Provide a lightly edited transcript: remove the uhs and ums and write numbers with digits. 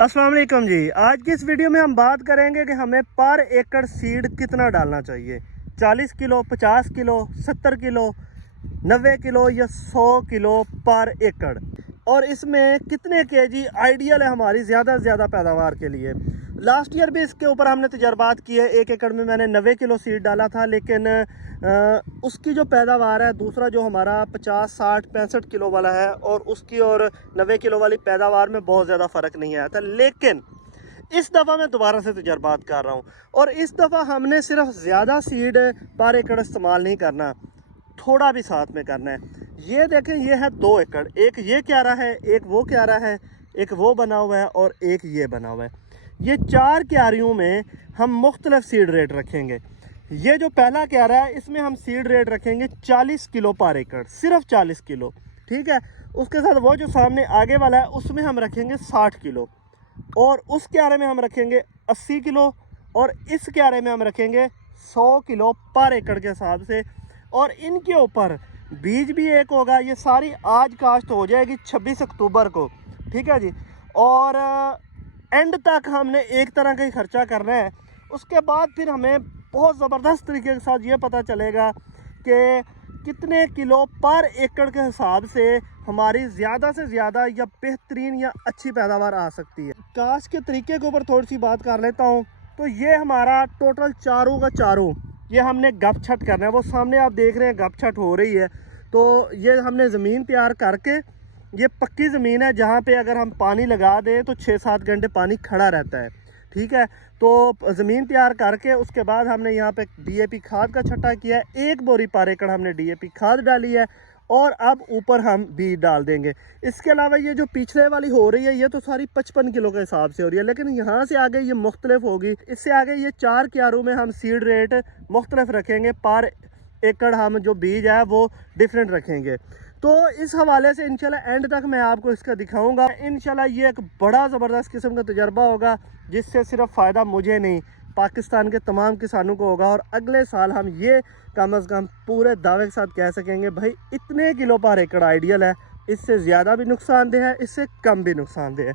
अस्सलाम वालेकुम जी। आज की इस वीडियो में हम बात करेंगे कि हमें पर एकड़ सीड कितना डालना चाहिए। 40 किलो, 50 किलो, 70 किलो, 90 किलो या 100 किलो पर एकड़, और इसमें कितने केजी आइडियल है हमारी ज़्यादा से ज़्यादा पैदावार के लिए। लास्ट ईयर भी इसके ऊपर हमने तजर्बात किए। 1 एकड़ में मैंने 90 किलो सीड डाला था, लेकिन उसकी जो पैदावार है, दूसरा जो हमारा 50, 60, 65 किलो वाला है, और उसकी और 90 किलो वाली पैदावार में बहुत ज़्यादा फ़र्क नहीं आया था। लेकिन इस दफ़ा मैं दोबारा से तजर्बात कर रहा हूँ, और इस दफ़ा हमने सिर्फ ज़्यादा सीड पर एकड़ इस्तेमाल नहीं करना, थोड़ा भी साथ में करना है। ये देखें, ये है 2 एकड़, एक ये क्यारा है, एक वो क्यारा है, एक वो बना हुआ है और एक ये बना हुआ है। ये 4 क्यारियों में हम मुख्तलिफ सीड रेट रखेंगे। ये जो पहला क्यारा है, इसमें हम सीड रेट रखेंगे 40 किलो पर एकड़, सिर्फ 40 किलो, ठीक है। उसके साथ वो जो सामने आगे वाला है, उसमें हम रखेंगे 60 किलो, और उस क्यारे में हम रखेंगे 80 किलो, और इस क्यारे में हम रखेंगे 100 किलो पर एकड़ के हिसाब से। और इनके ऊपर बीज भी एक होगा। ये सारी आज काश्त हो जाएगी 26 अक्टूबर को, ठीक है जी। और एंड तक हमने एक तरह का ही खर्चा करना है। उसके बाद फिर हमें बहुत ज़बरदस्त तरीके के साथ ये पता चलेगा कि कितने किलो पर एकड़ के हिसाब से हमारी ज़्यादा से ज़्यादा या बेहतरीन या अच्छी पैदावार आ सकती है। काश्त के तरीके के ऊपर थोड़ी सी बात कर लेता हूँ। तो ये हमारा टोटल चारों का चारों ये हमने गप छट करना है। वो सामने आप देख रहे हैं गप छट हो रही है। तो ये हमने ज़मीन तैयार करके, ये पक्की ज़मीन है जहाँ पे अगर हम पानी लगा दें तो 6-7 घंटे पानी खड़ा रहता है, ठीक है। तो ज़मीन तैयार करके उसके बाद हमने यहाँ पे डीएपी खाद का छट्टा किया है। 1 बोरी पर एकड़ हमने डीएपी खाद डाली है, और अब ऊपर हम बीज डाल देंगे। इसके अलावा ये जो पिछले वाली हो रही है, ये तो सारी 55 किलो के हिसाब से हो रही है, लेकिन यहाँ से आगे ये मुख्तलिफ होगी। इससे आगे ये 4 क्यारों में हम सीड रेट मुख्तलिफ रखेंगे, पर एकड़ हम जो बीज है वो डिफरेंट रखेंगे। तो इस हवाले से इंशाल्लाह एंड तक मैं आपको इसका दिखाऊंगा। इंशाल्लाह ये एक बड़ा ज़बरदस्त किस्म का तजर्बा होगा, जिससे सिर्फ फ़ायदा मुझे नहीं, पाकिस्तान के तमाम किसानों को होगा। और अगले साल हम ये कम अज़ कम पूरे दावे के साथ कह सकेंगे, भाई इतने किलो पर एकड़ आइडियल है। इससे ज़्यादा भी नुकसानदेह है, इससे कम भी नुकसानदेह है।